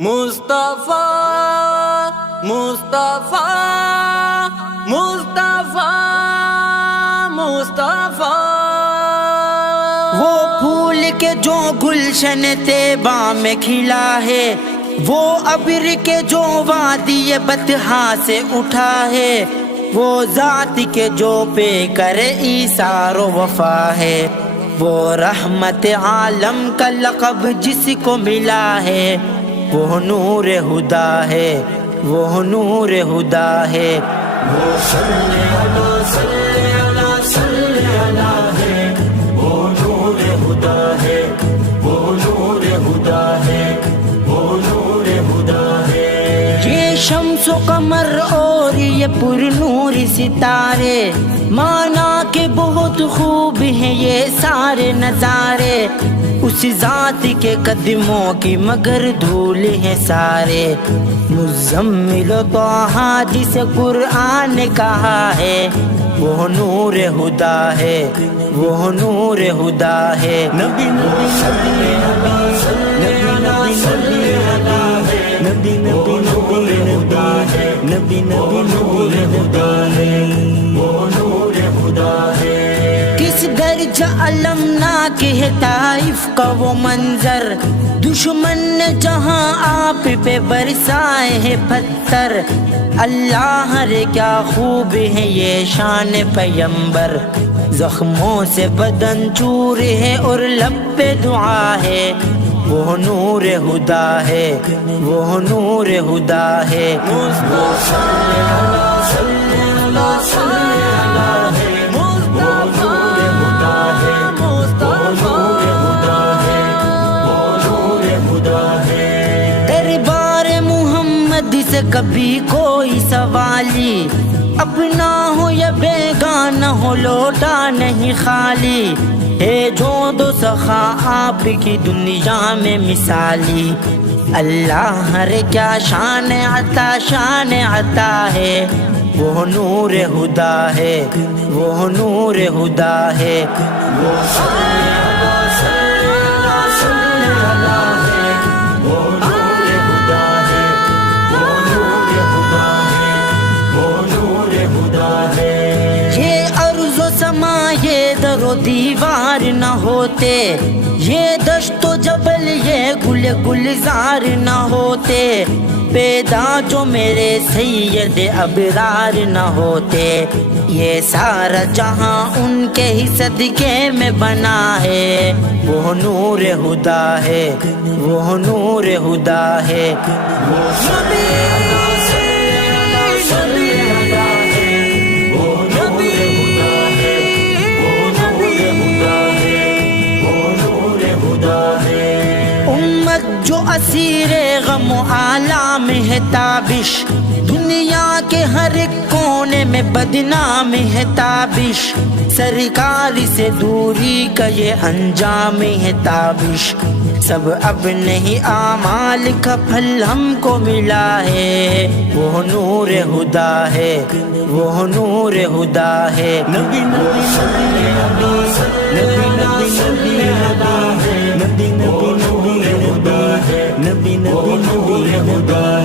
مصطفیٰ مصطفیٰ مصطفیٰ مصطفیٰ، وہ پھول کے جو گلشن طیبہ میں کھلا ہے، وہ ابر کے جو وادی بطحا سے اٹھا ہے، وہ ذات کے جو پہ کرے ایثار و وفا ہے، وہ رحمت عالم کا لقب جس کو ملا ہے، وہ نور ہدا ہے، وہ نور ہدا ہے، وہ صلی اللہ صلی اللہ صلی اللہ ہے، وہ نور ہدا ہے، وہ نور ہدا ہے، وہ نور ہدا ہے۔ یہ شمس و قمر اور یہ پر نور ستارے، مانا کہ بہت خوب ہیں یہ سارے نظارے، اس ذات کے قدموں کی مگر دھول ہیں سارے، مزمل طٰہٰ جسے قرآن نے کہا ہے، وہ نور ہدا ہے، وہ نور ہدا ہے۔ نبی نبی صلی اللہ صلی اللہ صلی اللہ ہے، نبی نبی نور ہدا ہے، نبی نبی نور ہدا ہے، وہ نور ہدا ہے۔ کس درجہ المناک ہے طائف کا وہ منظر، دشمن نے جہاں آپ پہ برسائے ہیں پتھر، اللہ رے کیا خوب ہے یہ شان پیمبر، زخموں سے بدن چور ہے اور لب پہ دعا ہے، وہ نور ہدا ہے، وہ نور ہدا ہے۔ دربار محمد سے کبھی کوئی سوالی، اپنا ہو یا بیگانہ ہو لوٹا نہیں خالی، ہے جو دو سخا آپ کی دنیا میں مثالی، اللہ رے کیا شان عطا ہے، وہ نور ہدا ہے، وہ نور ہدا ہے، وہ صلی اللہ صلی اللہ صلی اللہ ہے، وہ نور ہدا ہے، وہ نور ہدا ہے، وہ نور ہدا ہے۔ یہ ارض و سما یہ در و دیوار نہ ہوتے، یہ دشت و جبل یہ گل گلزار نہ ہوتے، پیدا جو میرے سید ابرار نہ ہوتے، یہ سارا جہاں ان کے ہی صدقے میں بنا ہے، وہ نور ہدا ہے، وہ نور ہدا ہے، وہ صلی اللہ صلی اللہ صلی اللہ ہے، وہ نور ہدا ہے، وہ نور ہدا ہے، وہ نور ہدا ہے۔ امت جو اسیر غم و آلام ہے تابش، دنیا کے ہر ایک کونے میں بدنام ہے تابش، سرکار سے دوری کا یہ انجام ہے تابش، سب اب نہیں اعمال کا پھل ہم کو ملا ہے، وہ نور ہدا ہے، وہ نور ہدا ہے۔ نبی نبی صلی اللہ صلی اللہ صلی اللہ ہے، نبی نبی نور ہدا ہے، نبی نبی نور ہدا